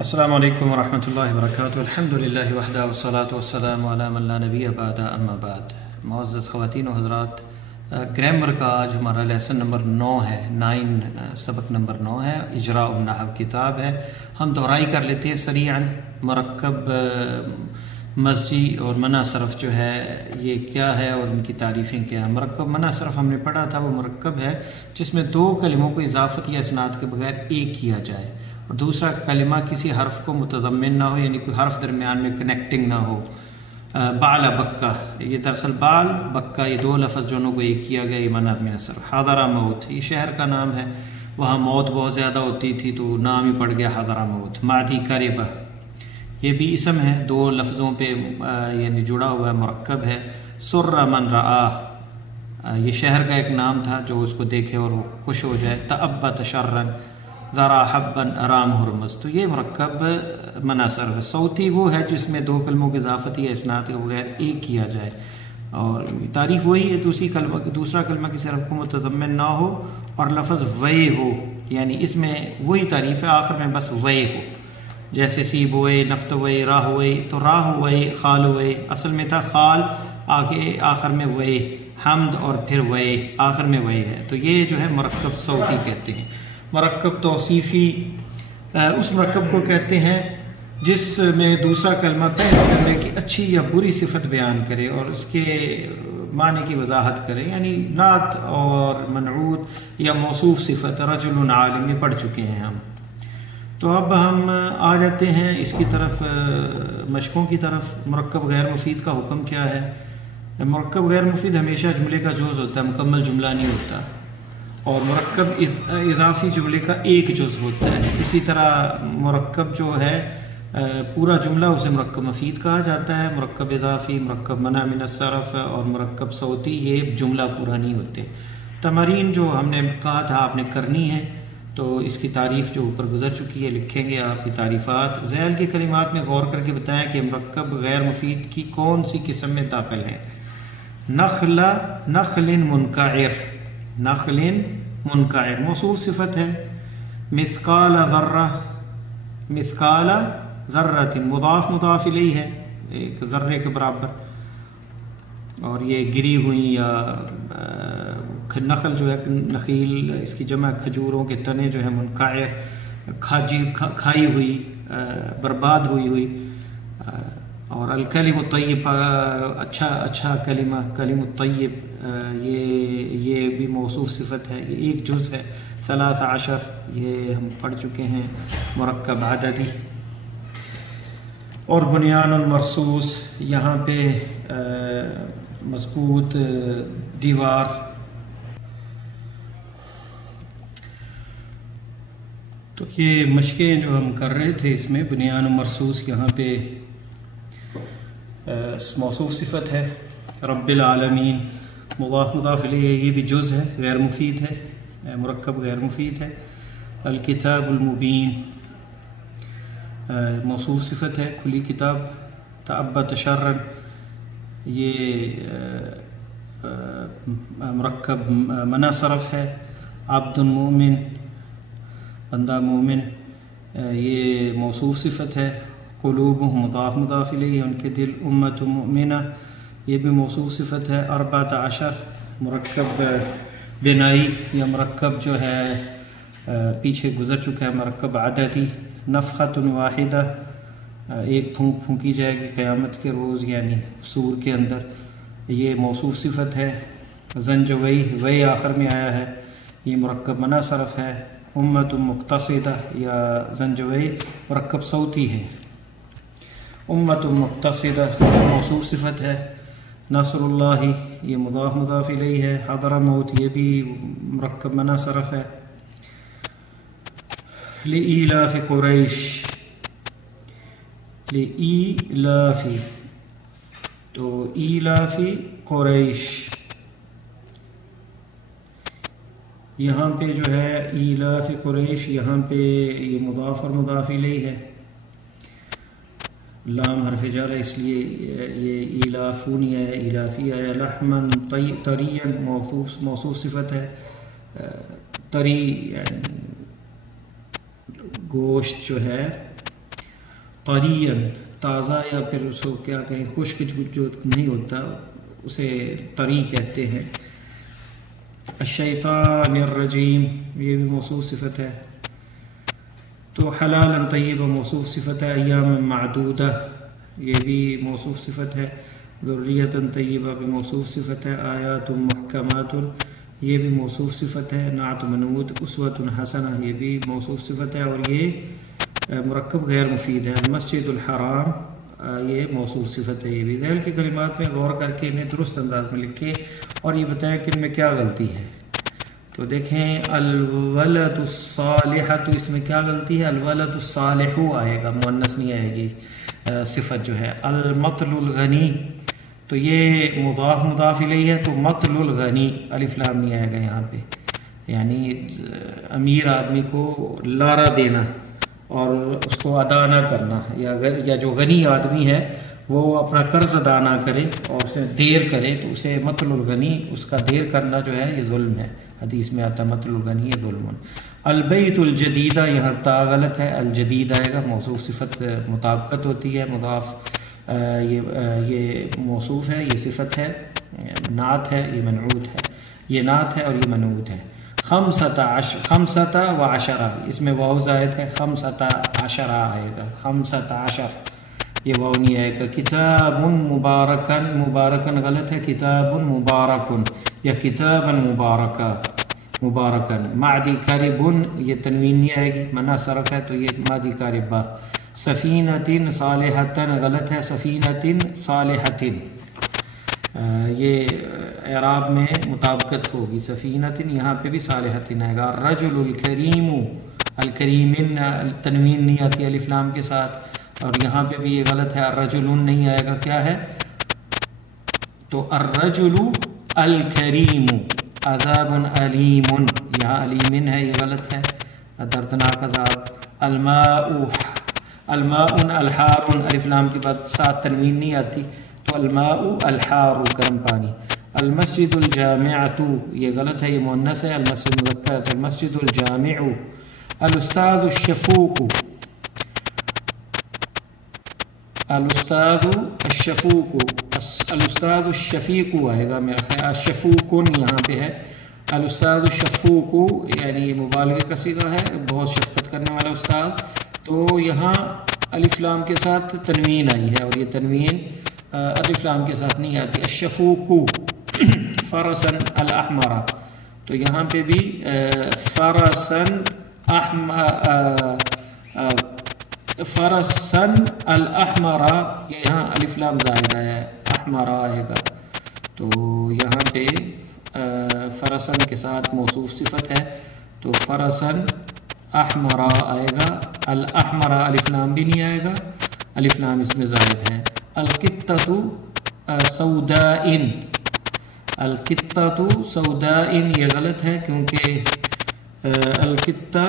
السلام علیکم ورحمۃ اللہ وبرکاتہ۔ الحمدللہ وحدہ والصلاۃ والسلام علی من لا نبی بعد اما بعد۔ معزز خواتین و حضرات، گرامر کا آج ہمارا لیسن نمبر 9 ہے، سبق نمبر 9 ہے، اجراء النحو کتاب ہے۔ ہم دہرائی کر لیتے ہیں سریعاً۔ مرکب، مضی اور منع صرف جو ہے یہ کیا ہے اور ان کی تعریفیں کیا ہیں۔ مرکب منع صرف ہم نے پڑھا تھا، وہ مرکب ہے جس میں دو کلموں کو اضافت یا اسناد کے بغیر ایک کیا جائے، اور دوسرا کلمہ کسی حرف کو متضمن نہ ہو، یعنی کوئی حرف درمیان میں کنیکٹنگ نہ ہو۔ بال بکہ، یہ دراصل بال بکہ، یہ دو لفظ دونوں کو ایک کیا گیا، یہ منع من الصرف۔ حاضر موت، یہ شہر کا نام ہے، وہاں موت بہت زیادہ ہوتی تھی تو نام ہی پڑ گیا حاضر موت۔ معدی کربہ، یہ بھی اسم ہے، دو لفظوں پہ یعنی جڑا ہوا ہے، مرکب ہے۔ سر من رآ، یہ شہر کا ایک نام تھا، جو اس کو دیکھے اور وہ خوش ہو جائے۔ تأبت شرًا، ذرا حبًا رام ہرمز، تو یہ مرکب منع صرف ہے۔ صوتی وہ ہے جس میں دو کلموں کی اضافت یا اسناد کے بغیر ایک کیا جائے، اور تعریف وہی ہے، دوسرا کلمہ کسی حرف کو متضمن نہ ہو اور لفظ وے ہو، یعنی اس میں وہی تعریف ہے، آخر میں بس وے ہو، جیسے سیب ہوئے، نفت ہوئے، راہ ہوئے، تو راہ ہوئے، خال ہوئے، اصل میں تھا خال، آگے آخر میں وے، حمد اور پھر وے، آخر میں وے ہے، تو یہ جو ہے مرکب صوتی کہتے ہیں۔ مرکب توصیفی، اس مرکب کو کہتے ہیں جس میں دوسرا کلمہ پہلے کلمے کی اچھی یا بری صفت بیان کرے اور اس کے معنی کی وضاحت کرے، یعنی نعت اور منعوت یا موصوف صفت۔ رجل عالم، یہ پڑھ چکے ہیں ہم۔ تو اب ہم آ جاتے ہیں اس کی طرف، مشقوں کی طرف۔ مرکب غیر مفید کا حکم کیا ہے؟ مرکب غیر مفید ہمیشہ جملے کا جز ہوتا ہے، مکمل جملہ نہیں ہوتا، اور مرکب اضافی جملے کا ایک جز ہوتا ہے۔ اسی طرح مرکب جو ہے پورا جملہ، اسے مرکب مفید کہا جاتا ہے۔ مرکب اضافی، مرکب منع من الصرف اور مرکب صوتی، یہ جملہ پورا نہیں ہوتے۔ تمارین جو ہم نے کہا تھا آپ نے کرنی ہے، تو اس کی تعریف جو اوپر گزر چکی ہے لکھیں گے آپ کی تعریفات۔ ذیل کے کلمات میں غور کر کے بتائیں کہ مرکب غیر مفید کی کون سی قسم میں داخل ہے۔ نخل منقعر، نخل منقعر موصوف صفت ہے۔ مثقال ذرہ، مثقال ذرۃ مضاف مضاف الیہ ہے، ایک ذرے کے برابر، اور یہ گری ہوئی یا نخل جو ہے نخیل، اس کی جمع کھجوروں کے تنے جو ہے، منقعر کھائی ہوئی، برباد ہوئی، اور الکلم الطیب، اچھا کلمہ، کلم الطیب، یہ بھی موصوف صفت ہے، یہ ایک جز ہے۔ 13، یہ ہم پڑھ چکے ہیں، مرکب عددی۔ اور بنیان مرصوص، یہاں پہ مضبوط دیوار۔ تو یہ مشقیں جو ہم کر رہے تھے، اس میں بنیان مرصوص یہاں پہ موصوف صفت ہے۔ رب العالمین مضاف مضاف الیہ، یہ بھی جز ہے، غیر مفید ہے، مرکب غیر مفید ہے۔ الکتاب المبین موصوف صفت ہے، کھلی کتاب۔ تأبت شرًا، یہ مرکب منع صرف ہے۔ عبد مومن، بندہ مومن، یہ موصوف صفت ہے۔ قلوبہم مضاف مضاف الیہ، ان کے دل۔ امت مؤمنہ، یہ بھی موصوف صفت ہے۔ 14، مرکب بنائی یا مرکب جو ہے پیچھے گزر چکا ہے، مرکب عددی۔ نفخۃ واحدہ، ایک پھونک پھونکی جائے گی قیامت کے روز، یعنی سور کے اندر، یہ موصوف صفت ہے۔ زنجوی، وی آخر میں آیا ہے، یہ مرکب منع صرف ہے۔ امت مقتصدہ یا زنجوی مرکب صوتی ہے۔ امت مقتصدہ موصوف صفت ہے۔ نصر اللہ، یہ مضاف مضاف الیہ ہے۔ حضر موت، یہ بھی مرکب منع صرف ہے۔ لإیلاف قریش، لإیلاف، تو ایلاف قریش، یہاں پہ جو ہے ایلاف قریش، یہاں پہ یہ مضاف اور مضاف الیہ ہے، لام حرف جر ہے، اس لیے یہ ایلافونی ہے، ایلافی ہے۔ لحمن طرین موصوف صفت ہے، طری یعنی گوشت جو ہے طریًا تازہ، یا پھر اس کو کیا کہیں خشک جو نہیں ہوتا اسے طری کہتے ہیں۔ الشیطان الرجیم یہ بھی موصوف صفت ہے۔ تو حلالا طیبہ موصوف صفت ہے۔ ایام معدودہ یہ بھی موصوف صفت ہے۔ ذریۃ طیبہ بھی موصوف صفت ہے۔ آیات محکمات یہ بھی موصوف صفت ہے۔ نعت منعوت۔ اسوۃ حسنہ یہ بھی موصوف صفت ہے، اور یہ مرکب غیر مفید ہے۔ المسجد الحرام یہ موصوف صفت ہے۔ یہ بھی ذیل کے کلمات میں غور کر کے انہیں درست انداز میں لکھیں اور یہ بتائیں کہ ان میں کیا غلطی ہے۔ تو دیکھیں الولد الصالح، تو اس میں کیا غلطی ہے؟ الولد الصالح آئے گا، مؤنث نہیں آئے گی صفت جو ہے۔ المطل الغنی تو یہ مضاف مضاف الیہ ہے، تو مطل الغنی الف لام نہیں آئے گا یہاں پہ، یعنی امیر آدمی کو لارا دینا اور اس کو ادا نہ کرنا، یا جو غنی آدمی ہے وہ اپنا قرض ادا نہ کرے اور اسے دیر کرے تو اسے مطل الغنی، اس کا دیر کرنا جو ہے یہ ظلم ہے۔ حدیث میں آتا ہے مطل الغنی یہ ظلم۔ البیت الجدیدہ یہاں تا غلط ہے، الجدید آئے گا، موصوف صفت مطابقت ہوتی ہے، مضاف یہ موصوف ہے، یہ صفت ہے، نعت ہے، یہ منعوت ہے، یہ نعت ہے اور یہ منعوت ہے۔ خمسۃ و عشرہ اس میں واو زائد ہے، خمسۃ عشرہ آئے گا، خمسۃ عشر یہ واو نہیں آئے گا۔ کتاب مبارکن، مبارکن غلط ہے، کتاب مبارکن یا کتابا مبارکن۔ معدی کاربن یہ تنوین نہیں آئے گی، منع صرف ہے تو یہ مادی کاربہ۔ سفینۃ صالحۃن غلط ہے، سفینۃ صالحۃ یہ اعراب میں مطابقت ہوگی، سفینۃ یہاں پہ بھی صالحۃ آئے گا۔ الرجل الکریم، الکریمن تنوین نہیں آتی الف لام کے ساتھ، اور یہاں پہ بھی یہ غلط ہے، الرجل نہیں آئے گا، کیا ہے؟ تو الرجل الکریم، عذاب علیم یہاں علیمن ہے، یہ غلط ہے، دردناک عذاب۔ الماء الحار الف لام کے بعد ساتھ تنوین نہیں آتی، تو الماء الحار گرم پانی۔ المسجد الجامعۃ یہ غلط ہے، یہ مؤنث ہے، المسجد مذکر ہے، تو المسجد الجامع۔ الاستاذ الشفوق، الاستاذ الشفوق، الاستاذ الشفیق آئے گا میرا خیال، شفوقن یہاں پہ ہے، الاستاذ الشفوق یعنی مبالغے کا صیغہ ہے، بہت شفقت کرنے والا استاد، تو یہاں الف لام کے ساتھ تنوین آئی ہے اور یہ تنوین الف لام کے ساتھ نہیں آتی۔ الشفوق فرسن الاحمر، تو یہاں پہ بھی فرسن الاحمر یہاں الف لام زائد آیا ہے، احمر آئے گا، تو یہاں پہ فرسن کے ساتھ موصوف صفت ہے، تو فرسن احمر آئے گا، الاحمر الف لام بھی نہیں آئے گا، الف لام اس میں زائد ہے۔ القطۃ سوداء، القطۃ سوداء یہ غلط ہے کیونکہ القطہ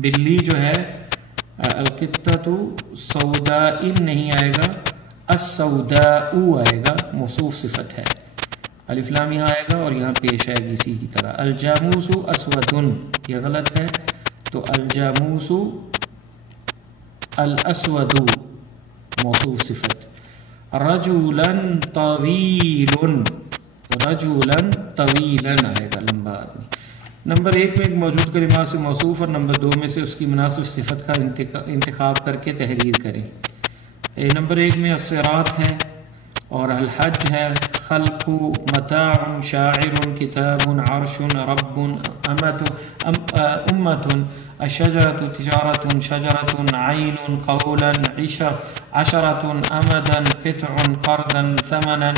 بلی جو ہے، القطۃ سوداء نہیں آئے گا، السوداء آئے گا، موصوف صفت ہے، الف لام یہاں آئے گا اور یہاں پیش آئے گی اسی کی طرح۔ الجاموس اسود یہ غلط ہے، تو الجاموس الاسود موصوف صفت۔ رجلا طویل، رجلا طویلا آئے گا، لمبا آدمی۔ نمبر 1 میں ایک موجود کلمات سے موصوف اور نمبر 2 میں سے اس کی مناسب صفت کا انتخاب کر کے تحریر کریں۔ نمبر 1 میں الصراط ہے اور الحج ہے، خلق، متاع، شاعر، کتاب، عرش، رب، امت، الشجرة تجارة، شجرة، عين، قولا، عشرة، امدا، قطع، قرضا، ثمنا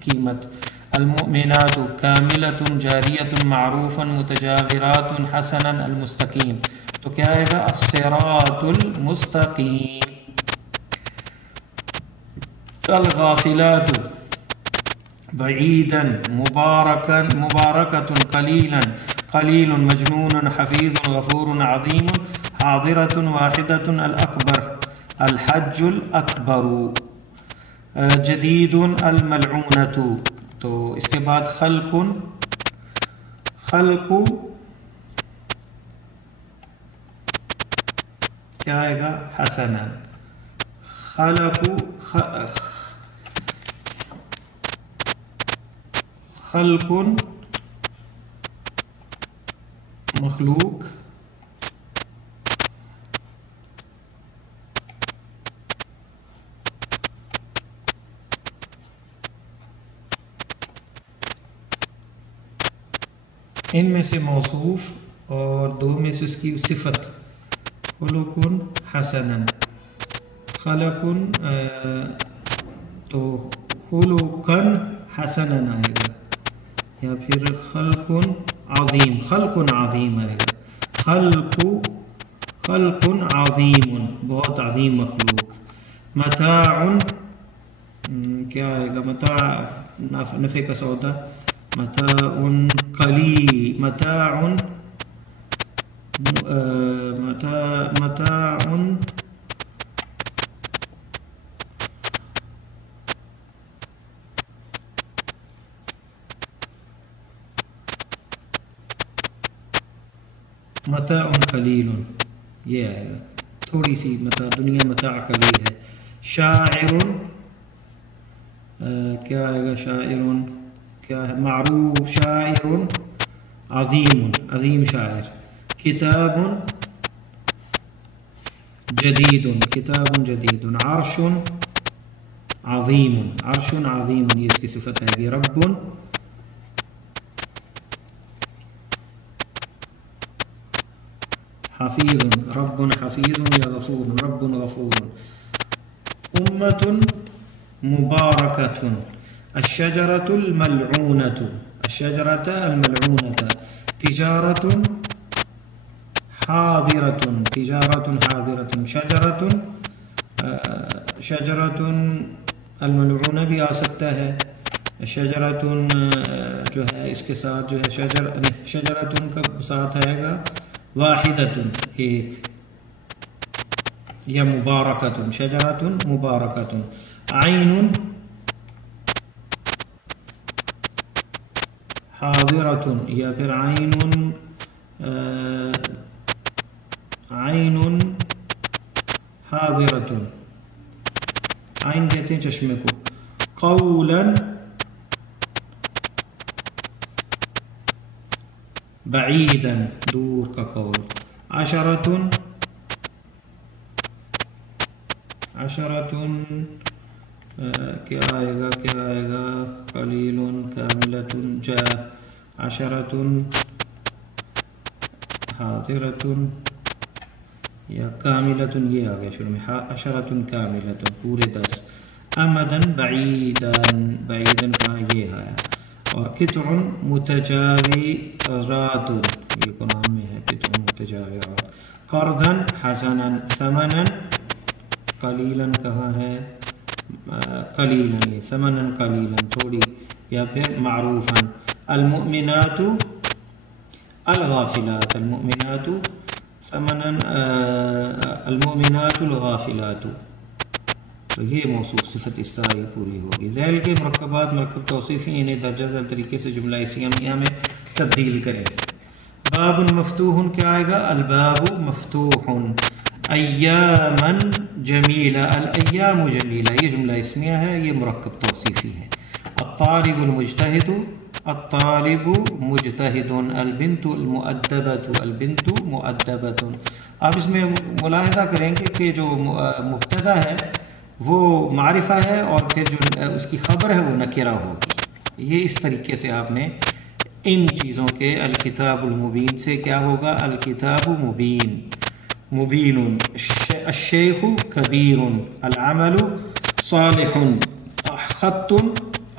قیمت۔ المؤمنات کاملة، جاریة، معروفا، متجاورات، حسنا، المستقیم، تو کیا آئے گا؟ الصراط المستقیم۔ الغافلات بعیدا، مبارکة، قلیلا، قلیل، مجنون، حفیظ، غفور، عظیم، حاضرة، واحدة، الأکبر، الحج الأکبر، جدید، الملعونة، تو اس کے بعد خلق، خلق کیا آئے گا حسنا. خلقو خلق مخلوق ان میں سے موصوف اور دو میں سے اس کی صفت. خلقن حسنا خلقن تو خلقن حسنا آئے گا یا پھر خلق عظیم آئے گا. خلق عظیم بہت عظیم مخلوق. متاع کیا آئے گا متاع نفع کا سودا. متاع قلیل متاع متاع قلیل یہ آئے گا. تھوڑی سی متاع دنیا متاع قلیل ہے. شاعر کیا آئے گا شاعر کیا ہے معروف شاعر عظیم شاعر. کتاب جدید عرش عظیم یہ اس کی صفت ہے گی. رب حفیظ یا غفور رب غفور. امة مبارکة الشجرة الملعونة تجارة حاضرة شجرة الملعونة بھی آ سکتا ہے. شجرة جو ہے اس کے ساتھ جو ہے شجرة کا ساتھ آئے گا واحدة ایک یا مبارکة شجرة مبارکة. عین حاضرة یا پھر عین حاضرة عین کہتے ہیں چشمے کو. قولا بعیدا دور کا قول. عشرة کیا آئے گا قلیل کاملة جا. عشرة حاضرة یا کاملة یہ آ گیا شروع میں. عشرة کاملة پورے 10. امدا بعیدا کہاں یہ آیا. اور قطع متجاورات یہ قرآن میں ہے قطع متجاورات. قرضا حسنا ثمنا قلیلا کہاں ہے قلیلا یہ ثمنا قلیلا تھوڑی یا پھر معروفا. المؤمنات الغافلات ثمنا المؤمنات الغافلات. تو یہ موصوف صفت اس طرح یہ پوری ہوگی. ذیل کے مرکبات مرکب توصیفی انہیں درجہ ذیل طریقے سے جملہ اسمیہ میں تبدیل کریں. باب مفتوح کیا آئے گا الباب مفتوح. ایاما جمیلہ الایام جلیلہ یہ جملہ اسمیہ ہے یہ مرکب توصیفی ہے. الطالب المجتہد البنت مؤدبۃ. آپ اس میں ملاحظہ کریں گے کہ جو مبتدا ہے وہ معرفہ ہے اور پھر جو اس کی خبر ہے وہ نکرہ ہوگی. یہ اس طریقے سے آپ نے ان چیزوں کے الکتاب المبین سے کیا ہوگا الکتاب مبین الشیخ کبیر العمل صالح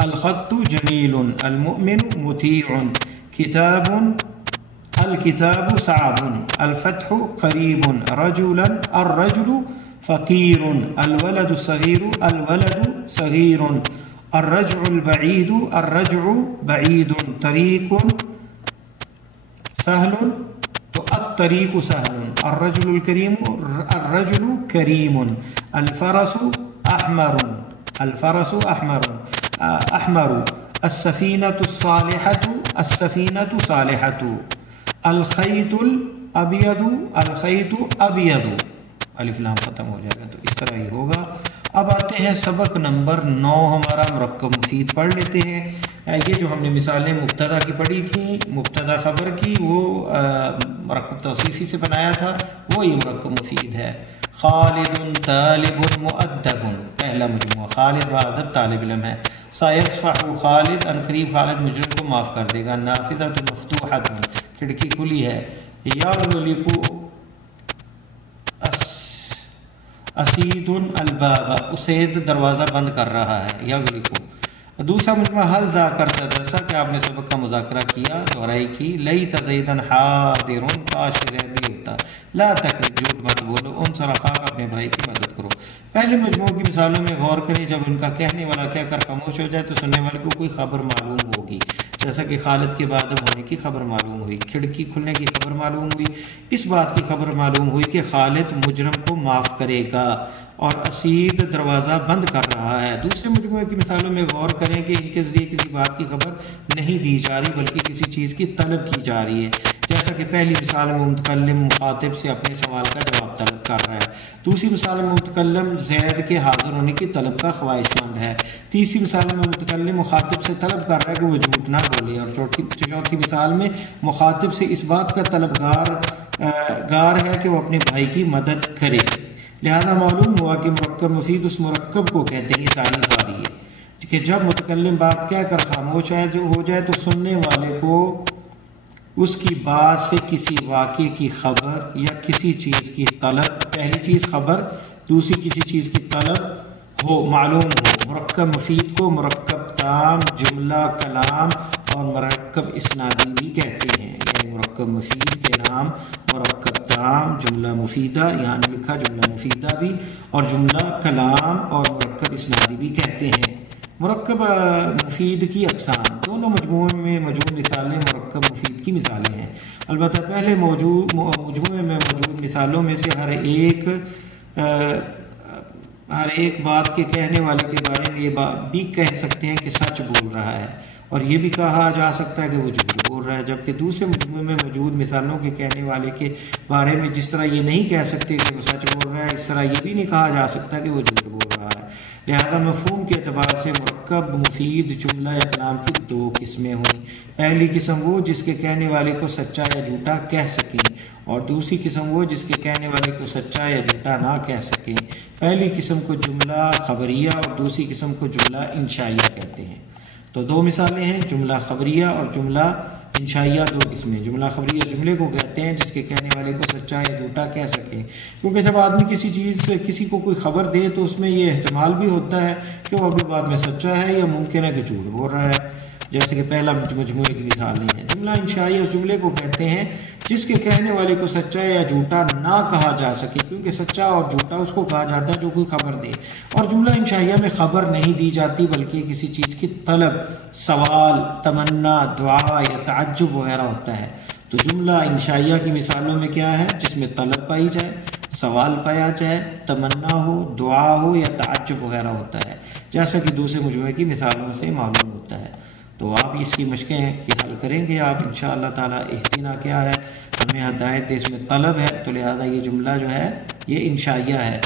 الخط جمیل المؤمن مطیع کتاب الکتاب صعب الفتح قریب رجلا الرجل فقیر الولد صغیر الرجع البعید بعید طریق سهل تو الطریق سهل الرجل الكريم کریم الفرس احمر السفینة صالحة الخيط أبيض الف لام ختم ہو جائے گا، تو اس طرح ہی ہوگا۔ اب آتے ہیں سبق نمبر 9 ہمارا مرکب مفید پڑھ لیتے ہیں۔ یہ جو ہم نے مثالیں مبتدا کی پڑھی تھیں، مبتدا خبر کی، وہ مرکب توصیفی سے بنایا تھا، وہ یہ مرکب مفید ہے۔ خالد طالب مؤدب، پہلا مجموعہ، خالد باادب طالب علم ہے۔ سیصفح خالد، ان قریب خالد مجرم کو معاف کر دے گا۔ نافذہ مفتوحہ، کھڑکی کھلی ہے۔ یغلق اسید الباب، اسید دروازہ بند کر رہا ہے، یغلق۔ دوسرا مجموعہ حل ذاکر تدرسہ، کہ آپ نے سبق کا مذاکرہ کیا، دہرائی کی۔ لیت زیدا حاضر، کاش زید بھی ہوتا۔ لا تکذب، جھوٹ مت بولو۔ انصر اخاک، اپنے بھائی کی مدد کرو۔ پہلے مجموعوں کی مثالوں میں غور کریں، جب ان کا کہنے والا کہہ کر خاموش ہو جائے تو سننے والے کو کوئی خبر معلوم ہوگی، جیسا کہ خالد کے بعد ہونے کی خبر معلوم ہوئی، کھڑکی کھلنے کی خبر معلوم ہوئی، اس بات کی خبر معلوم ہوئی کہ خالد مجرم کو معاف کرے گا اور اسید دروازہ بند کر رہا ہے۔ دوسرے مجموعے کی مثالوں میں غور کریں کہ ان کے ذریعے کسی بات کی خبر نہیں دی جا رہی بلکہ کسی چیز کی طلب کی جا رہی ہے، جیسا کہ پہلی مثال میں متکلم مخاطب سے اپنے سوال کا جواب طلب کر رہا ہے، دوسری مثال میں متکلم زید کے حاضر ہونے کی طلب کا خواہش مند ہے، تیسری مثال میں متکلم مخاطب سے طلب کر رہا ہے کہ وہ جھوٹ نہ بولے، اور چوتھی مثال میں مخاطب سے اس بات کا طلبگار ہے کہ وہ اپنے بھائی کی مدد کرے۔ لہذا معلوم ہوا کہ مرکب مفید اس مرکب کو کہتے ہیں، تعریف آ رہی ہے کہ جب متکلم بات کہہ کر خاموش ہو جائے تو سننے والے کو اس کی بات سے کسی واقعے کی خبر یا کسی چیز کی طلب، پہلی چیز خبر، دوسری کسی چیز کی طلب ہو، معلوم ہو۔ مرکب مفید کو مرکب تام، جملہ کلام اور مرکب اسنادی بھی کہتے ہیں، یعنی مرکب مفید کے نام مرکب تام، جملہ مفیدہ، یہاں نے لکھا جملہ مفیدہ بھی، اور جملہ کلام اور مرکب اسنادی بھی کہتے ہیں۔ مرکب مفید کی اقسام، دونوں مجموعوں میں موجود مثالیں مرکب مفید کی مثالیں ہیں، البتہ پہلے مجموعے میں موجود مثالوں میں سے ہر ایک بات کے کہنے والے کے بارے میں یہ بھی کہہ سکتے ہیں کہ سچ بول رہا ہے، اور یہ بھی کہا جا سکتا ہے کہ وہ جھوٹ بول رہا ہے، جبکہ دوسرے مجموعے میں موجود مثالوں کے کہنے والے کے بارے میں جس طرح یہ نہیں کہہ سکتے کہ وہ سچ بول رہا ہے، اس طرح یہ بھی نہیں کہا جا سکتا کہ وہ جھوٹ بول رہا ہے۔ لہذا مفہوم کے اعتبار سے مرکب مفید جملہ یا کلام کی دو قسمیں ہوئیں، پہلی قسم وہ جس کے کہنے والے کو سچا یا جھوٹا کہہ سکیں، اور دوسری قسم وہ جس کے کہنے والے کو سچا یا جھوٹا نہ کہہ سکیں۔ پہلی قسم کو جملہ خبریہ اور دوسری قسم کو جملہ انشائیہ کہتے ہیں۔ تو دو مثالیں ہیں، جملہ خبریہ اور جملہ انشائیہ، دو قسمیں۔ جملہ خبریہ جملے کو کہتے ہیں جس کے کہنے والے کو سچا یا جھوٹا کہہ سکے، کیونکہ جب آدمی کسی چیز سے کسی کو کوئی خبر دے تو اس میں یہ احتمال بھی ہوتا ہے کہ وہ اپنی بات میں سچا ہے یا ممکن ہے کہ جھوٹ بول رہا ہے، جیسے کہ پہلا مجموعے کی مثالیں ہیں۔ جملہ انشائیہ اس جملے کو کہتے ہیں جس کے کہنے والے کو سچا یا جھوٹا نہ کہا جا سکے، کیونکہ سچا اور جھوٹا اس کو کہا جاتا ہے جو کوئی خبر دے، اور جملہ انشائیہ میں خبر نہیں دی جاتی بلکہ کسی چیز کی طلب، سوال، تمنا، دعا یا تعجب وغیرہ ہوتا ہے۔ تو جملہ انشائیہ کی مثالوں میں کیا ہے؟ جس میں طلب پائی جائے، سوال پایا جائے، تمنا ہو، دعا ہو یا تعجب وغیرہ ہوتا ہے، جیسا کہ دوسرے مجموعے کی مثالوں سے معلوم ہوتا ہے۔ تو آپ اس کی مشقیں یہ حل کریں گے آپ انشاءاللہ تعالیٰ۔ اہتنا کیا ہے؟ ہمیں ہدایت دے، اس میں طلب ہے، تو لہذا یہ جملہ جو ہے یہ انشائیہ ہے،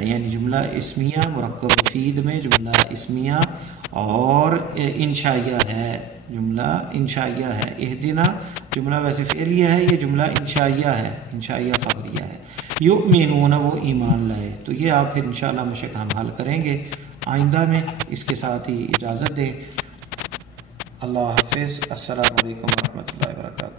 یعنی جملہ اسمیہ مرکب مفید میں جملہ اسمیہ اور انشائیہ ہے، جملہ انشائیہ ہے۔ اہتنا جملہ ویسے فعلیہ ہے، یہ جملہ انشائیہ ہے، انشائیہ خبریہ ہے۔ یؤمنون، وہ ایمان لائے۔ تو یہ آپ پھر انشاءاللہ مشق ہم حل کریں گے آئندہ میں۔ اس کے ساتھ ہی اجازت دیں، اللہ حافظ، السلام علیکم ورحمۃ اللہ وبرکاتہ۔